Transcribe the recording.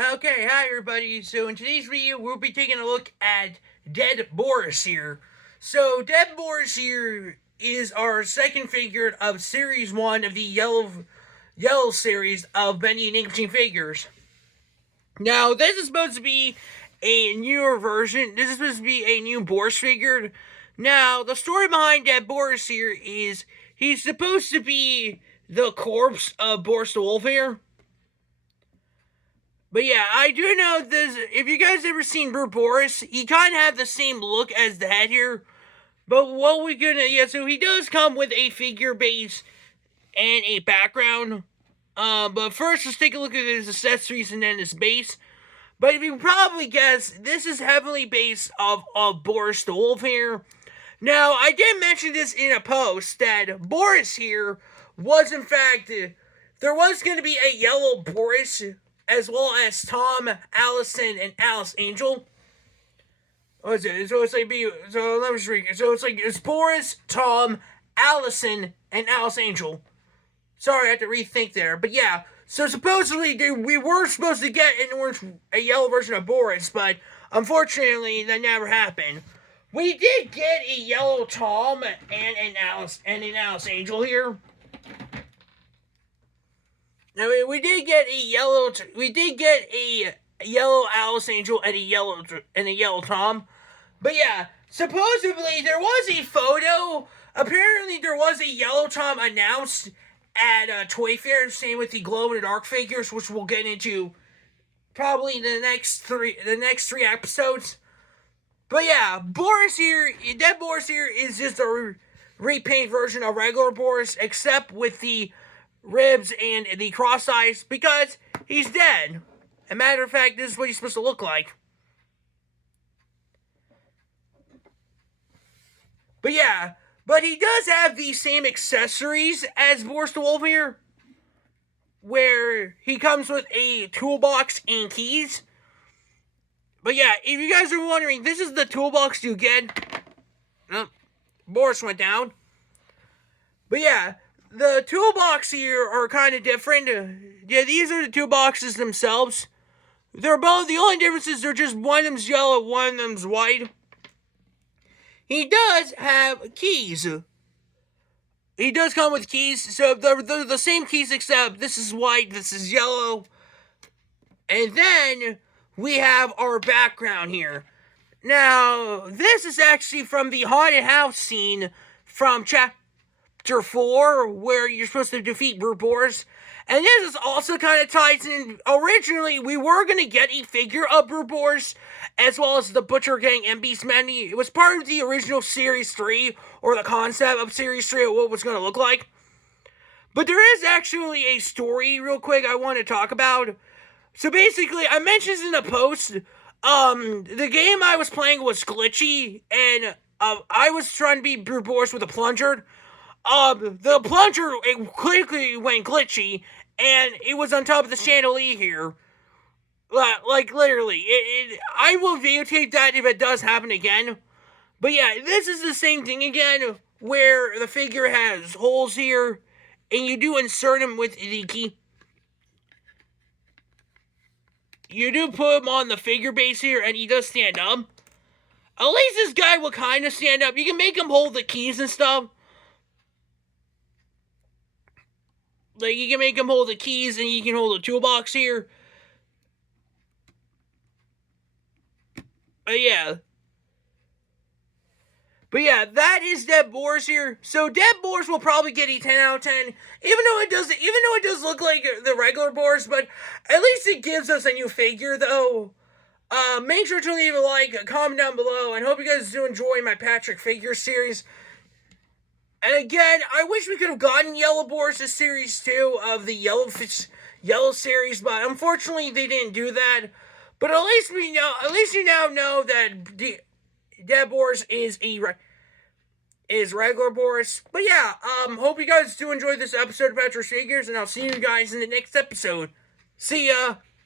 Okay, hi everybody. So in today's video, we'll be taking a look at Dead Boris here. So Dead Boris here is our second figure of Series 1 of the Yellow series of Bendy and Ink Machine figures. Now, this is supposed to be a newer version. This is supposed to be a new Boris figure. Now, the story behind Dead Boris here is he's supposed to be the corpse of Boris the Wolf here. But yeah, I do know this. If you guys ever seen Boris, he kind of have the same look as the head here. But what we're gonna, so he does come with a figure base and a background. But first, let's take a look at his accessories and then his base. But if you probably guess, this is heavily based of Boris the Wolf here. Now, I did mention this in a post that Boris here was in fact, there was going to be a yellow Boris, as well as Tom, Allison, and Alice Angel. What is it? So it's like let me just read. So it's Boris, Tom, Allison, and Alice Angel. Sorry, I had to rethink there. But yeah, so supposedly we were supposed to get a yellow version of Boris, but unfortunately that never happened. We did get a yellow Tom and an Alice Angel here. I mean, we did get a yellow Alice Angel and a yellow Tom. But yeah, supposedly there was a photo. Apparently there was a yellow Tom announced at Toy Fair. Same with the glow in the dark figures, which we'll get into probably in the next three episodes. But yeah, Dead Boris here is just a repaint version of regular Boris, except with the ribs and the cross eyes, because he's dead. As a matter of fact, this is what he's supposed to look like. But yeah, but he does have the same accessories as Boris the Wolf here, where he comes with a toolbox and keys. But yeah, if you guys are wondering, this is the toolbox you get. Oh, Boris went down. But yeah, the toolbox here are kind of different. Yeah, these are the toolboxes themselves. They're both, the only difference is they're just one of them's yellow, one of them's white. He does have keys. He does come with keys, so they're the same keys except this is white, this is yellow. And then we have our background here. Now, this is actually from the haunted house scene from Chapter 4, where you're supposed to defeat Boris. And this is also kind of ties in. Originally, we were going to get a figure of Boris, as well as the Butcher Gang and Beastman. It was part of the original Series 3, or the concept of Series 3 of what it was going to look like. But there is actually a story, real quick, I want to talk about. So basically, I mentioned this in a post, the game I was playing was glitchy, and I was trying to beat Boris with a plunger. The plunger, it quickly went glitchy, and it was on top of the chandelier here. Like, literally. I will videotape that if it does happen again. But yeah, this is the same thing again, where the figure has holes here, and you do insert them with the key. You do put him on the figure base here, and he does stand up. At least this guy will kind of stand up. You can make him hold the keys and stuff. Like, you can make him hold the keys, and you can hold the toolbox here. But yeah, that is Dead Boris here. So Dead Boris will probably get a 10 out of 10, even though it does look like the regular Boris, but at least it gives us a new figure, though. Make sure to leave a like, a comment down below, and hope you guys do enjoy my Patrick figure series. And again, I wish we could have gotten Yellow Boris as Series 2 of the Yellow series, but unfortunately they didn't do that. But at least you now know that Dead Boris is regular Boris. But yeah, hope you guys do enjoy this episode of Patrick Figures, and I'll see you guys in the next episode. See ya!